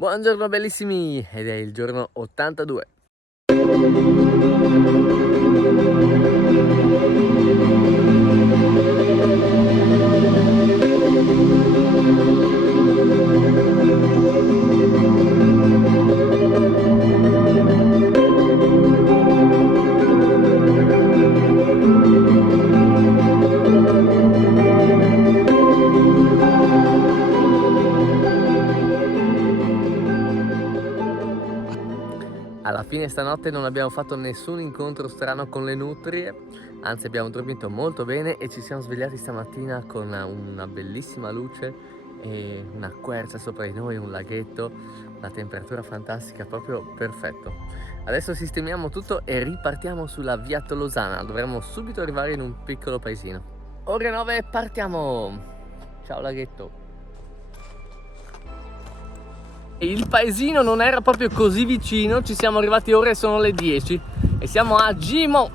Buongiorno bellissimi, ed è il giorno 82. Alla fine stanotte non abbiamo fatto nessun incontro strano con le nutrie, anzi abbiamo dormito molto bene e ci siamo svegliati stamattina con una bellissima luce e una quercia sopra di noi, un laghetto, la temperatura fantastica, proprio perfetto. Adesso sistemiamo tutto e ripartiamo sulla via Tolosana, dovremmo subito arrivare in un piccolo paesino. Ore 9, partiamo! Ciao laghetto! Il paesino non era proprio così vicino, ci siamo arrivati ora e sono le 10 e siamo a Gimo.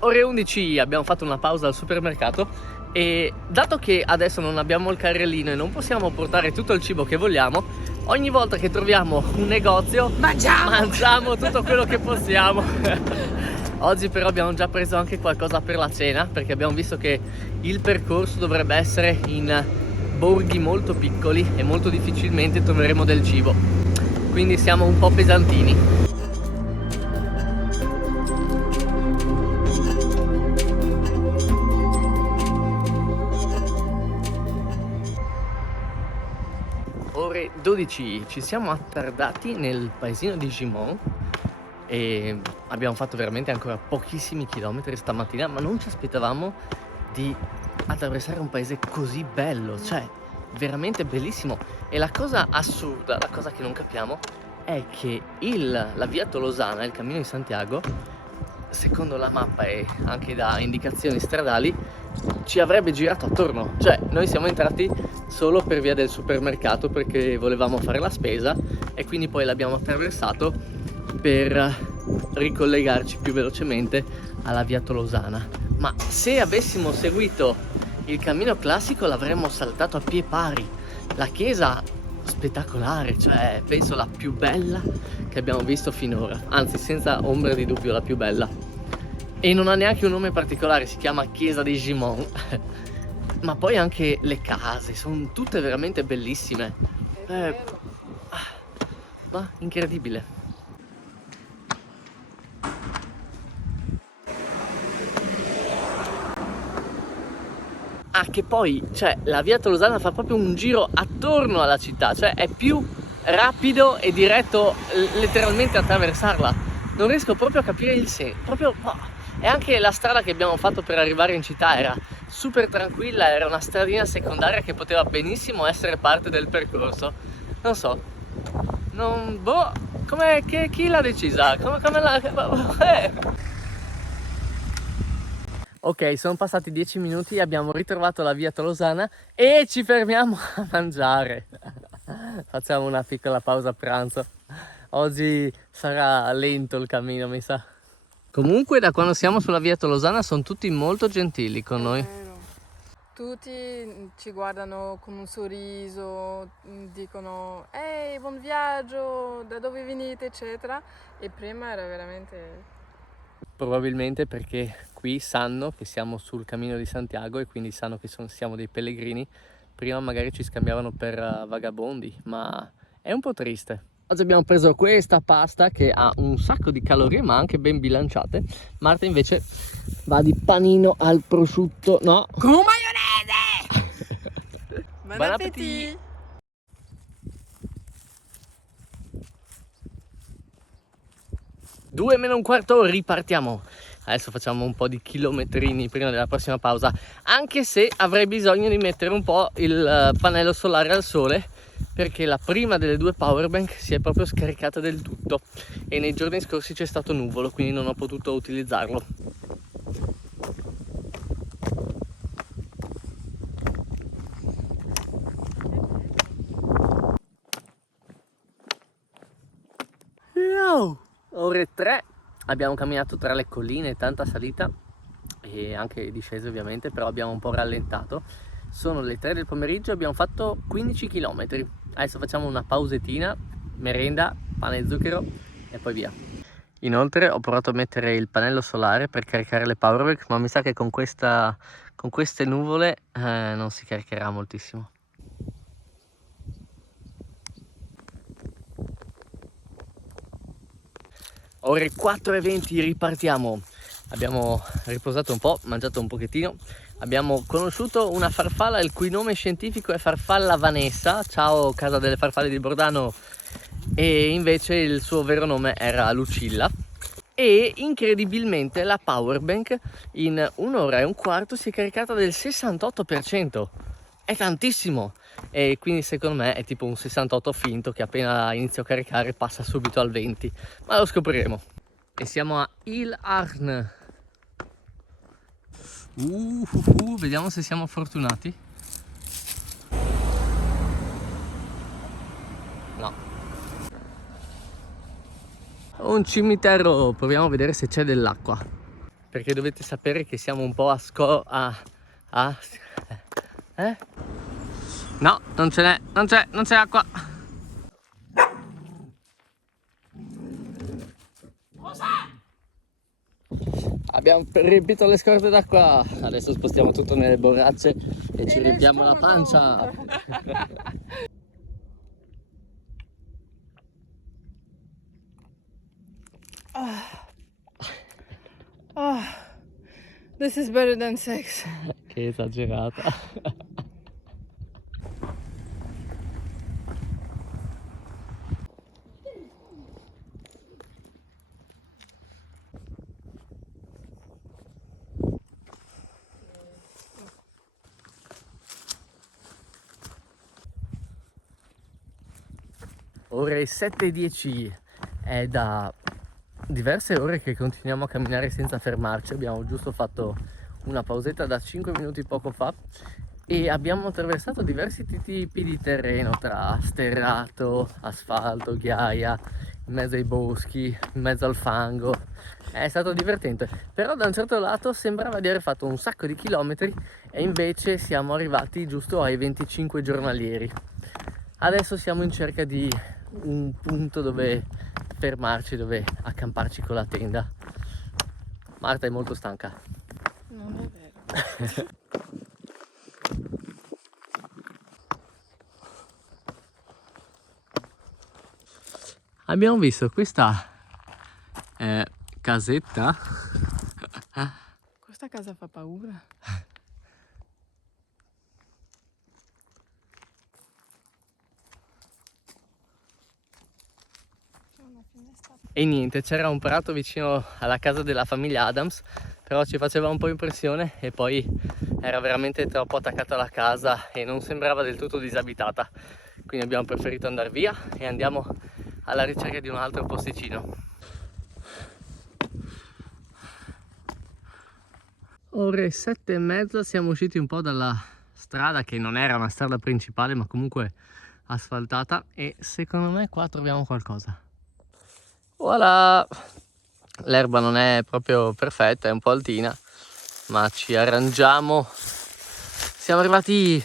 Ore 11, abbiamo fatto una pausa al supermercato e dato che adesso non abbiamo il carrellino e non possiamo portare tutto il cibo che vogliamo, ogni volta che troviamo un negozio mangiamo tutto quello che possiamo. Oggi però abbiamo già preso anche qualcosa per la cena, perché abbiamo visto che il percorso dovrebbe essere in borghi molto piccoli e molto difficilmente troveremo del cibo, quindi siamo un po' pesantini. Ore 12, ci siamo attardati nel paesino di Gimont e abbiamo fatto veramente ancora pochissimi chilometri stamattina, ma non ci aspettavamo di attraversare un paese così bello, cioè veramente bellissimo. E la cosa assurda, la cosa che non capiamo è che la via Tolosana, il cammino di Santiago, secondo la mappa e anche da indicazioni stradali, ci avrebbe girato attorno. Cioè noi siamo entrati solo per via del supermercato perché volevamo fare la spesa e quindi poi l'abbiamo attraversato per ricollegarci più velocemente alla via Tolosana. Ma se avessimo seguito il cammino classico l'avremmo saltato a piè pari. La chiesa spettacolare, cioè penso la più bella che abbiamo visto finora, anzi senza ombra di dubbio la più bella, e non ha neanche un nome particolare, si chiama Chiesa di Gimont. Ma poi anche le case sono tutte veramente bellissime, ma incredibile. Ah, che poi, cioè, la via Tolosana fa proprio un giro attorno alla città, cioè è più rapido e diretto letteralmente attraversarla. Non riesco proprio a capire il senso, proprio. E anche la strada che abbiamo fatto per arrivare in città era super tranquilla, era una stradina secondaria che poteva benissimo essere parte del percorso. Non so, chi l'ha decisa? Come la. Ok, sono passati 10 minuti, abbiamo ritrovato la via Tolosana e ci fermiamo a mangiare. Facciamo una piccola pausa pranzo. Oggi sarà lento il cammino, mi sa. Comunque da quando siamo sulla via Tolosana sono tutti molto gentili con noi. Tutti ci guardano con un sorriso, dicono ehi, buon viaggio, da dove venite, eccetera. E prima era veramente. Probabilmente perché qui sanno che siamo sul cammino di Santiago e quindi sanno che siamo dei pellegrini. Prima magari ci scambiavano per vagabondi, ma è un po' triste. Oggi abbiamo preso questa pasta che ha un sacco di calorie ma anche ben bilanciate. Marta invece va di panino al prosciutto, no? Con maionese! Buon appetito! 2 meno un quarto, ripartiamo. Adesso facciamo un po' di chilometrini prima della prossima pausa, anche se avrei bisogno di mettere un po' il pannello solare al sole, perché la prima delle due powerbank si è proprio scaricata del tutto e nei giorni scorsi c'è stato nuvolo, quindi non ho potuto utilizzarlo. Ore 3, abbiamo camminato tra le colline, tanta salita e anche discese ovviamente, però abbiamo un po' rallentato. Sono le 3 del pomeriggio, abbiamo fatto 15 km. Adesso facciamo una pausettina, merenda, pane e zucchero e poi via. Inoltre ho provato a mettere il pannello solare per caricare le powerbank, ma mi sa che con queste nuvole non si caricherà moltissimo. Ore 4:20, ripartiamo. Abbiamo riposato un po', mangiato un pochettino. Abbiamo conosciuto una farfalla il cui nome scientifico è farfalla Vanessa. Ciao Casa delle Farfalle di Bordano. E invece il suo vero nome era Lucilla. E incredibilmente la powerbank in 1 ora e un quarto si è caricata del 68%. È tantissimo! E quindi secondo me è tipo un 68 finto che appena inizio a caricare passa subito al 20, ma lo scopriremo. E siamo a Il Arn. Vediamo se siamo fortunati. No. Un cimitero, proviamo a vedere se c'è dell'acqua. Perché dovete sapere che siamo un po' eh? No, non ce n'è, non c'è acqua. Abbiamo riempito le scorte d'acqua, adesso spostiamo tutto nelle borracce e ci riempiamo la pancia. This is better than sex. Che esagerata. Ore 7:10, è da diverse ore che continuiamo a camminare senza fermarci. Abbiamo giusto fatto una pausetta da 5 minuti poco fa e abbiamo attraversato diversi tipi di terreno tra sterrato, asfalto, ghiaia, in mezzo ai boschi, in mezzo al fango. È stato divertente, però da un certo lato sembrava di aver fatto un sacco di chilometri e invece siamo arrivati giusto ai 25 giornalieri. Adesso siamo in cerca di un punto dove fermarci, dove accamparci con la tenda. Marta è molto stanca. Non è vero. Abbiamo visto questa casetta. Questa casa fa paura. C'è una finestra. E niente, c'era un prato vicino alla casa della famiglia Adams, però ci faceva un po' impressione e poi era veramente troppo attaccata alla casa e non sembrava del tutto disabitata. Quindi abbiamo preferito andare via e andiamo alla ricerca di un altro posticino. Ore 7:30, siamo usciti un po' dalla strada che non era una strada principale ma comunque asfaltata e secondo me qua troviamo qualcosa. Voilà! L'erba non è proprio perfetta, è un po' altina, ma ci arrangiamo. Siamo arrivati.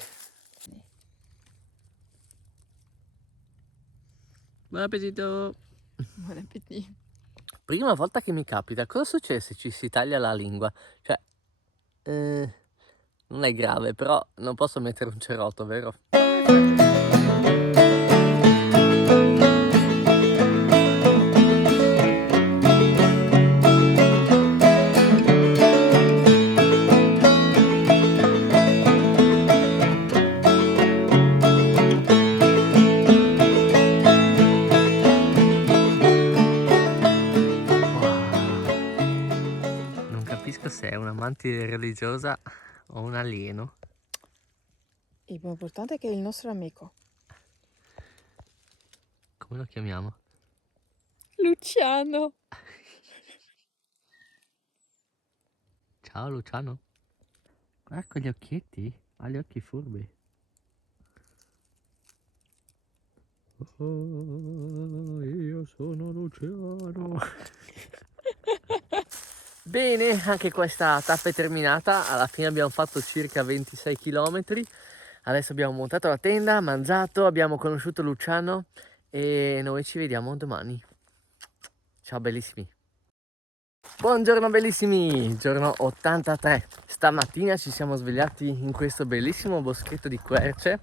Buon appetito! Buon appetito. Prima volta che mi capita, cosa succede se ci si taglia la lingua? Cioè, non è grave, però non posso mettere un cerotto, vero? Non capisco se è una mantide religiosa o un alieno. Il più importante è che è il nostro amico. Come lo chiamiamo? Luciano. Ciao Luciano. Guarda con gli occhietti, ha gli occhi furbi. Oh, io sono Luciano. Bene, anche questa tappa è terminata, alla fine abbiamo fatto circa 26 km, adesso abbiamo montato la tenda, mangiato, abbiamo conosciuto Luciano e noi ci vediamo domani. Ciao bellissimi! Buongiorno bellissimi, giorno 83, stamattina ci siamo svegliati in questo bellissimo boschetto di querce,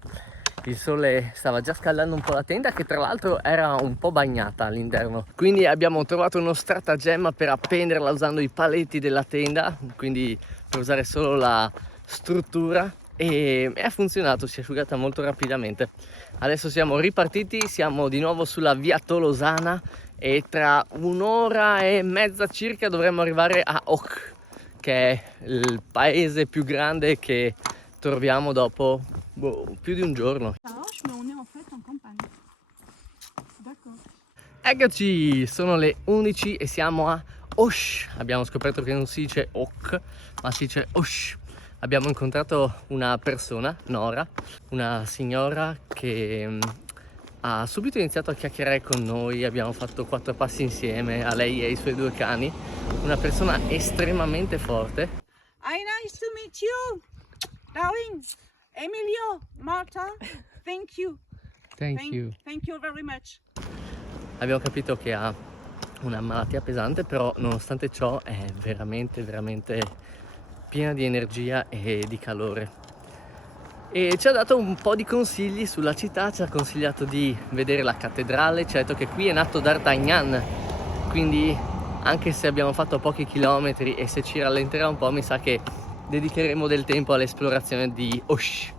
il sole stava già scaldando un po' la tenda che tra l'altro era un po' bagnata all'interno, quindi abbiamo trovato uno stratagemma per appenderla usando i paletti della tenda, quindi per usare solo la struttura e ha funzionato, si è asciugata molto rapidamente. Adesso siamo ripartiti, siamo di nuovo sulla via Tolosana e tra un'ora e mezza circa dovremmo arrivare a Auch, che è il paese più grande che troviamo dopo più di un giorno. Eccoci, sono le 11 e siamo a Auch. Abbiamo scoperto che non si dice Auch, ma si dice Auch. Abbiamo incontrato una persona, Nora, una signora che ha subito iniziato a chiacchierare con noi, abbiamo fatto 4 passi insieme, a lei e ai suoi 2 cani, una persona estremamente forte. Hi, nice to meet you, darling. Emilio, Marta, thank you. Thank you. Thank you very much. Abbiamo capito che ha una malattia pesante, però nonostante ciò è veramente piena di energia e di calore. E ci ha dato un po' di consigli sulla città, ci ha consigliato di vedere la cattedrale, ci ha detto che qui è nato D'Artagnan, quindi anche se abbiamo fatto pochi chilometri e se ci rallenterà un po' mi sa che dedicheremo del tempo all'esplorazione di Auch.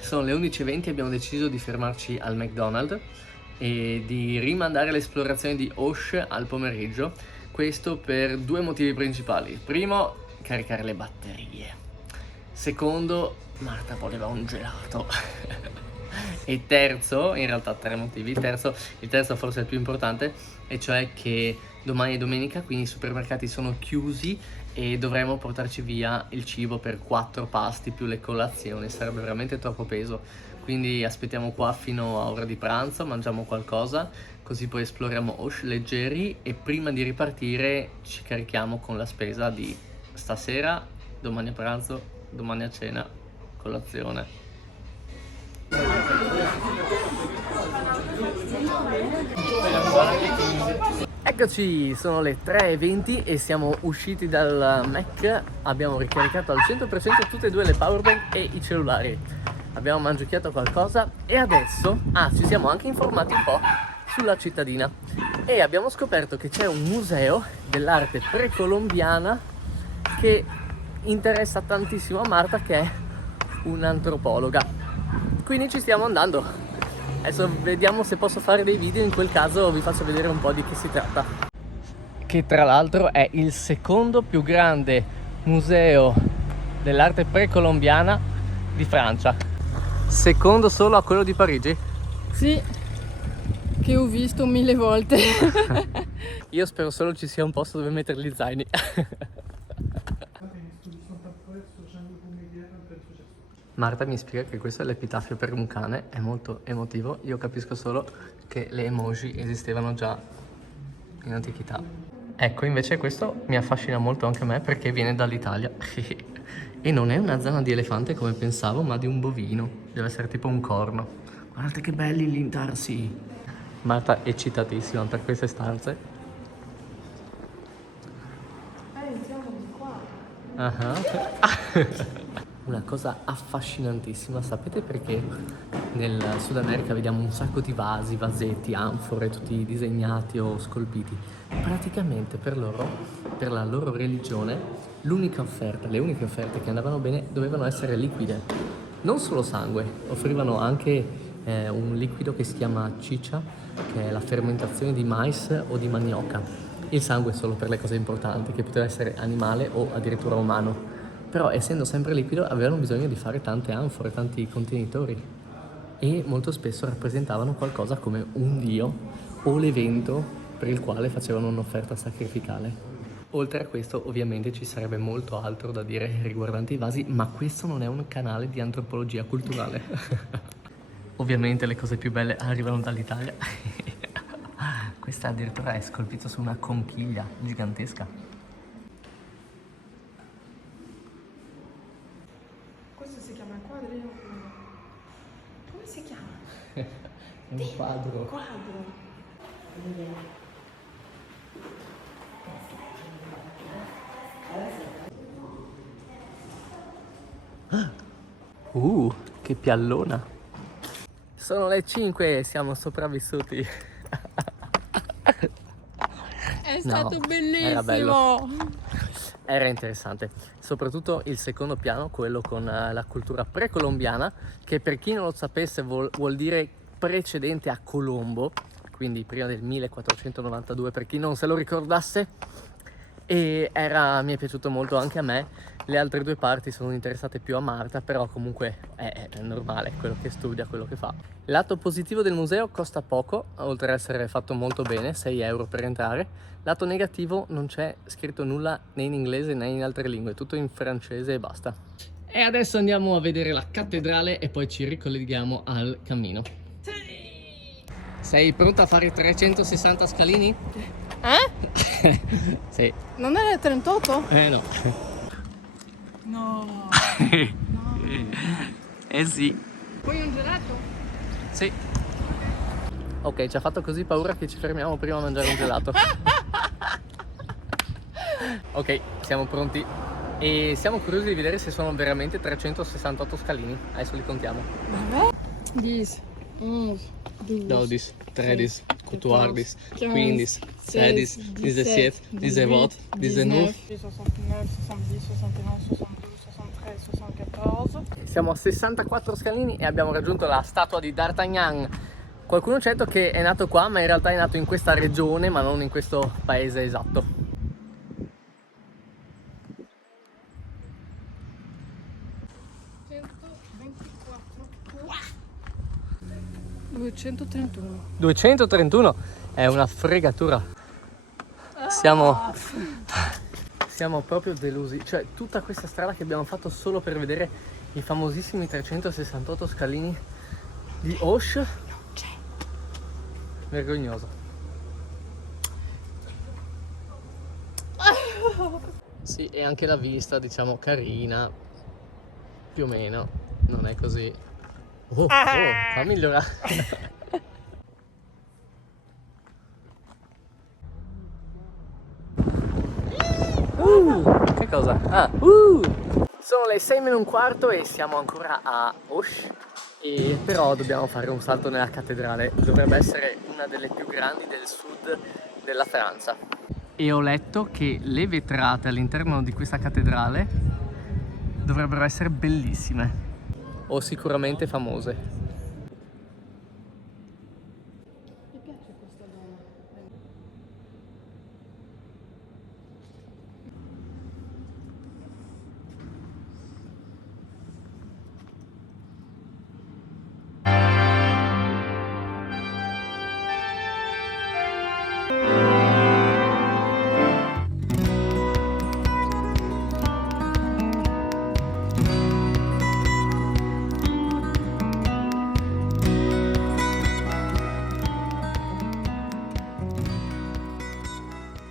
Sono le 11:20 e abbiamo deciso di fermarci al McDonald's e di rimandare l'esplorazione di Auch al pomeriggio, questo per 2 motivi principali. Primo, caricare le batterie. Secondo, Marta voleva un gelato. E terzo, in realtà 3 motivi, il terzo forse è il più importante, e cioè che domani è domenica, quindi i supermercati sono chiusi e dovremo portarci via il cibo per 4 pasti più le colazioni, sarebbe veramente troppo peso. Quindi aspettiamo qua fino a ora di pranzo, mangiamo qualcosa, così poi esploriamo Auch leggeri e prima di ripartire ci carichiamo con la spesa di stasera, domani a pranzo, domani a cena, colazione. Eccoci, sono le 3:20 e siamo usciti dal Mac, abbiamo ricaricato al 100% tutte e 2 le powerbank e i cellulari. Abbiamo mangiucchiato qualcosa e adesso ci siamo anche informati un po' sulla cittadina e abbiamo scoperto che c'è un museo dell'arte precolombiana che interessa tantissimo a Marta, che è un'antropologa, quindi ci stiamo andando. Adesso vediamo se posso fare dei video, in quel caso vi faccio vedere un po' di che si tratta. Che tra l'altro è il secondo più grande museo dell'arte precolombiana di Francia, secondo solo a quello di Parigi. Sì, che ho visto 1000 volte. Io spero solo ci sia un posto dove mettere gli zaini. Marta mi spiega che questo è l'epitafio per un cane, è molto emotivo, io capisco solo che le emoji esistevano già in antichità. Ecco, invece questo mi affascina molto anche a me perché viene dall'Italia e non è una zana di elefante come pensavo, ma di un bovino, deve essere tipo un corno. Guardate che belli gli intarsi! Marta è eccitatissima per queste stanze. Iniziamo di qua. Una cosa affascinantissima, sapete perché nel Sud America vediamo un sacco di vasi, vasetti, anfore, tutti disegnati o scolpiti? Praticamente per loro, per la loro religione, le uniche offerte che andavano bene dovevano essere liquide. Non solo sangue, offrivano anche un liquido che si chiama chicha, che è la fermentazione di mais o di manioca. Il sangue solo per le cose importanti, che poteva essere animale o addirittura umano. Però essendo sempre liquido avevano bisogno di fare tante anfore, tanti contenitori e molto spesso rappresentavano qualcosa come un dio o l'evento per il quale facevano un'offerta sacrificale. Oltre a questo ovviamente ci sarebbe molto altro da dire riguardante i vasi, ma questo non è un canale di antropologia culturale. Ovviamente le cose più belle arrivano dall'Italia. Questa addirittura è scolpita su una conchiglia gigantesca. si chiama? È un quadro. Quadro. Che piallona. Sono le 5 e siamo sopravvissuti. È stato era bello. bellissimo. Era interessante, soprattutto il secondo piano, quello con la cultura precolombiana, che per chi non lo sapesse vuol dire precedente a Colombo, quindi prima del 1492, per chi non se lo ricordasse. E mi è piaciuto molto anche a me. Le altre due parti sono interessate più a Marta, però comunque è normale, quello che studia, quello che fa. Lato positivo del museo: costa poco, oltre ad essere fatto molto bene, 6 euro per entrare. Lato negativo: non c'è scritto nulla né in inglese né in altre lingue, tutto in francese e basta. E adesso andiamo a vedere la cattedrale e poi ci ricolleghiamo al cammino. Sei pronta a fare 360 scalini? Sì. Non era 38? No. No. Sì. Poi un gelato? Sì. Ok, ci ha fatto così paura che ci fermiamo prima a mangiare un gelato. Ok, siamo pronti. E siamo curiosi di vedere se sono veramente 368 scalini. Adesso li contiamo. Vabbè. 10, 11, 12, 13, 14, 15, 16, 17, 18, 19, 69, 70, 61, 62, 63, 64. Siamo a 64 scalini e abbiamo raggiunto la statua di D'Artagnan. Qualcuno ci ha detto che è nato qua, ma in realtà è nato in questa regione, ma non in questo paese esatto. 231. 231 è una fregatura. Siamo proprio delusi. Cioè, tutta questa strada che abbiamo fatto solo per vedere i famosissimi 368 scalini di Auch. Non c'è. Vergognoso. Sì, e anche la vista, diciamo, carina, più o meno, non è così. Fa migliorare. Che cosa? Sono le 6 meno un quarto e siamo ancora a Auch. E però dobbiamo fare un salto nella cattedrale. Dovrebbe essere una delle più grandi del sud della Francia. E ho letto che le vetrate all'interno di questa cattedrale dovrebbero essere bellissime o sicuramente famose. Mi piace questa donna.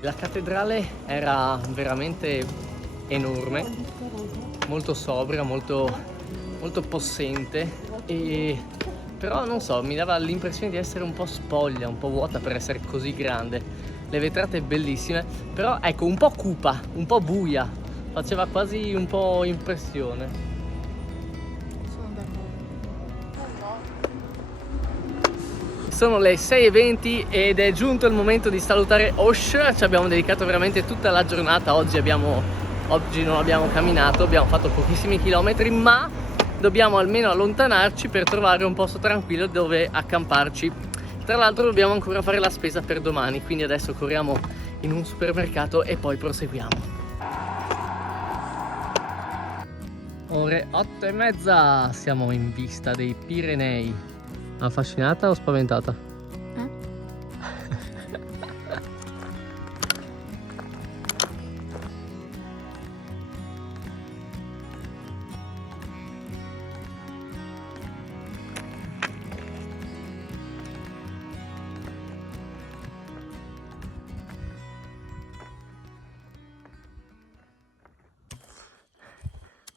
La cattedrale era veramente enorme, molto sobria, molto possente, però non so, mi dava l'impressione di essere un po' spoglia, un po' vuota per essere così grande. Le vetrate bellissime, però ecco, un po' cupa, un po' buia, faceva quasi un po' impressione. Sono d'accordo. Sono le 6:20 ed è giunto il momento di salutare Auch. Ci abbiamo dedicato veramente tutta la giornata. Oggi non abbiamo camminato, abbiamo fatto pochissimi chilometri, ma dobbiamo almeno allontanarci per trovare un posto tranquillo dove accamparci. Tra l'altro dobbiamo ancora fare la spesa per domani, quindi adesso corriamo in un supermercato e poi proseguiamo. Ore 8:30, siamo in vista dei Pirenei. Affascinata o spaventata?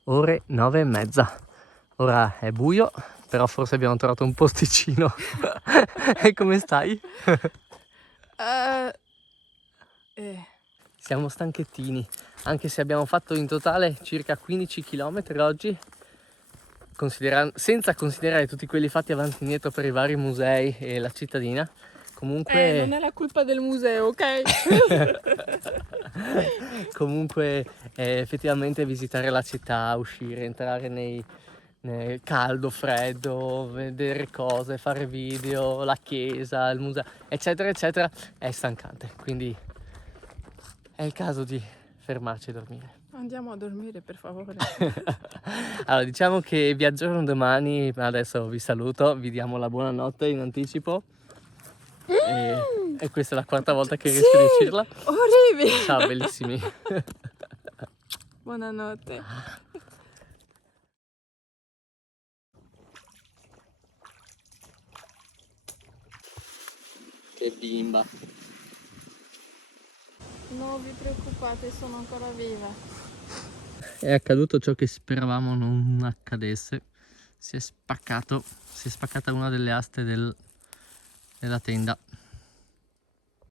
Ore 9:30. Ora è buio, però forse abbiamo trovato un posticino. E come stai? Siamo stanchettini, anche se abbiamo fatto in totale circa 15 km oggi, senza considerare tutti quelli fatti avanti e indietro per i vari musei e la cittadina. Comunque non è la colpa del museo, ok? comunque effettivamente visitare la città, uscire, entrare nel caldo, freddo, vedere cose, fare video, la chiesa, il museo, eccetera eccetera, è stancante, quindi è il caso di fermarci a dormire. Andiamo a dormire, per favore. Allora, diciamo che vi aggiorno domani, ma adesso vi saluto, vi diamo la buonanotte in anticipo. E questa è la quarta volta che riesco a riuscirla. Orribile! Ciao, bellissimi. Buonanotte. Che bimba. Non vi preoccupate, sono ancora viva. È accaduto ciò che speravamo non accadesse. Si è spaccata una delle aste della tenda.